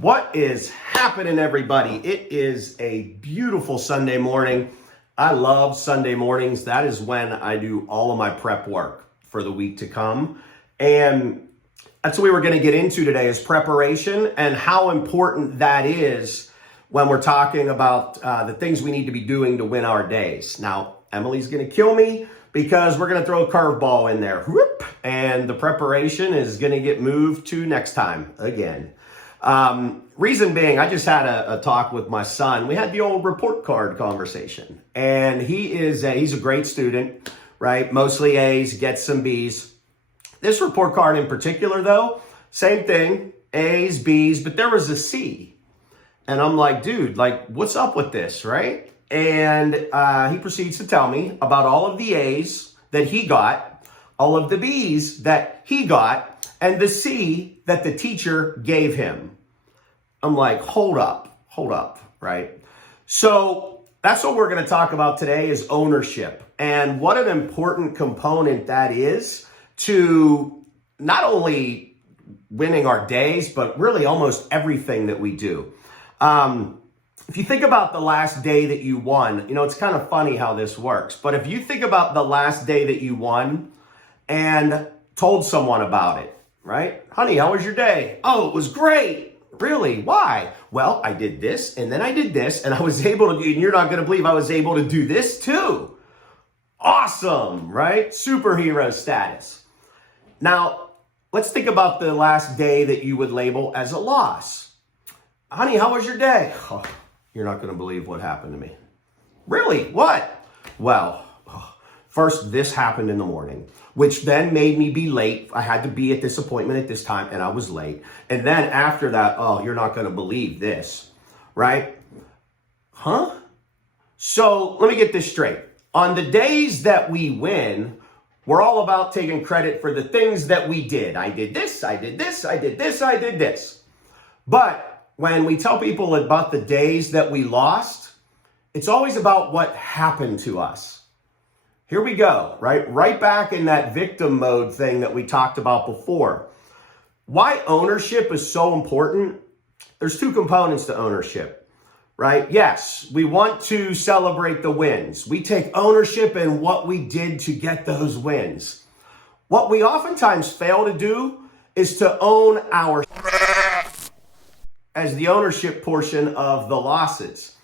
What is happening, everybody? It is a beautiful Sunday morning. I love Sunday mornings. That is when I do all of my prep work for the week to come. And that's what we were going to get into today, is preparation and how important that is when we're talking about the things we need to be doing to win our days. Now, Emily's going to kill me because we're going to throw a curveball in there. Whoop, and the preparation is going to get moved to next time again. Reason being, I just had a talk with my son. We had the old report card conversation, and he's a great student, right? Mostly A's, gets some B's. This report card in particular, though, same thing, A's, B's, but there was a C. And I'm like, dude, like, what's up with this, right? And he proceeds to tell me about all of the A's that he got, all of the B's that he got, and the C that the teacher gave him. I'm like, hold up, right? So that's what we're going to talk about today, is ownership, and what an important component that is to not only winning our days, but really almost everything that we do. If you think about the last day that you won, you know, it's kind of funny how this works, but if you think about the last day that you won and told someone about it, right? Honey, how was your day? Oh, it was great. Really? Why? Well, I did this, and then I did this, and I was able to, and you're not going to believe I was able to do this too. Awesome, right? Superhero status. Now, let's think about the last day that you would label as a loss. Honey, how was your day? Oh, you're not going to believe what happened to me. Really? What? Well, first, this happened in the morning, which then made me be late. I had to be at this appointment at this time, and I was late. And then after that, oh, you're not going to believe this, right? Huh? So let me get this straight. On the days that we win, we're all about taking credit for the things that we did. I did this, I did this, I did this, I did this. But when we tell people about the days that we lost, it's always about what happened to us. Here we go, right? Right back in that victim mode thing that we talked about before. Why ownership is so important? There's two components to ownership, right? Yes, we want to celebrate the wins. We take ownership in what we did to get those wins. What we oftentimes fail to do is to own our as the ownership portion of the losses.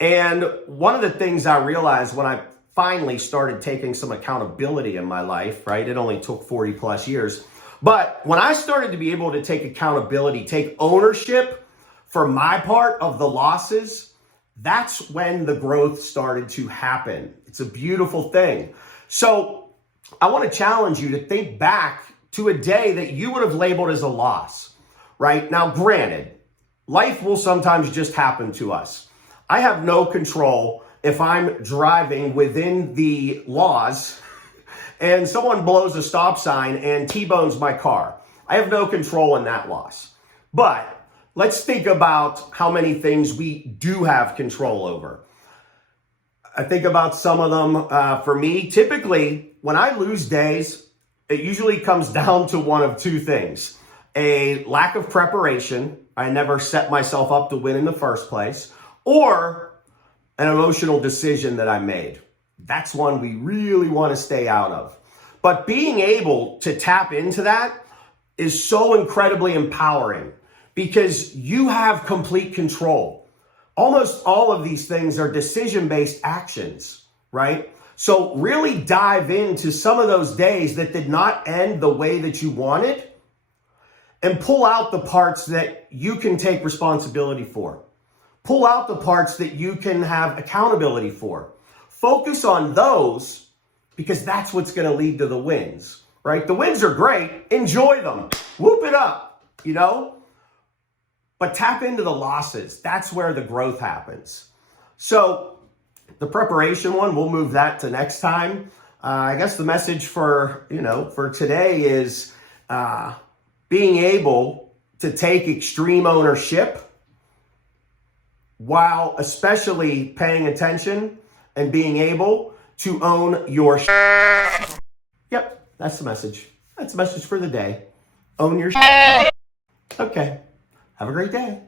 And one of the things I realized when I finally started taking some accountability in my life, right? It only took 40 plus years. But when I started to be able to take accountability, take ownership for my part of the losses, that's when the growth started to happen. It's a beautiful thing. So I want to challenge you to think back to a day that you would have labeled as a loss, right? Now, granted, life will sometimes just happen to us. I have no control if I'm driving within the laws and someone blows a stop sign and T-bones my car. I have no control in that loss. But let's think about how many things we do have control over. I think about some of them. For me, typically, when I lose days, it usually comes down to one of two things. A lack of preparation. I never set myself up to win in the first place. Or an emotional decision that I made. That's one we really want to stay out of. But being able to tap into that is so incredibly empowering because you have complete control. Almost all of these things are decision-based actions, right? So really dive into some of those days that did not end the way that you wanted and pull out the parts that you can take responsibility for. Pull out the parts that you can have accountability for. Focus on those because that's what's going to lead to the wins, right? The wins are great. Enjoy them. Whoop it up, you know? But tap into the losses. That's where the growth happens. So the preparation one, we'll move that to next time. I guess the message for today is being able to take extreme ownership while especially paying attention and being able to own your Yep, that's the message. That's the message for the day. Own your Okay. Have a great day.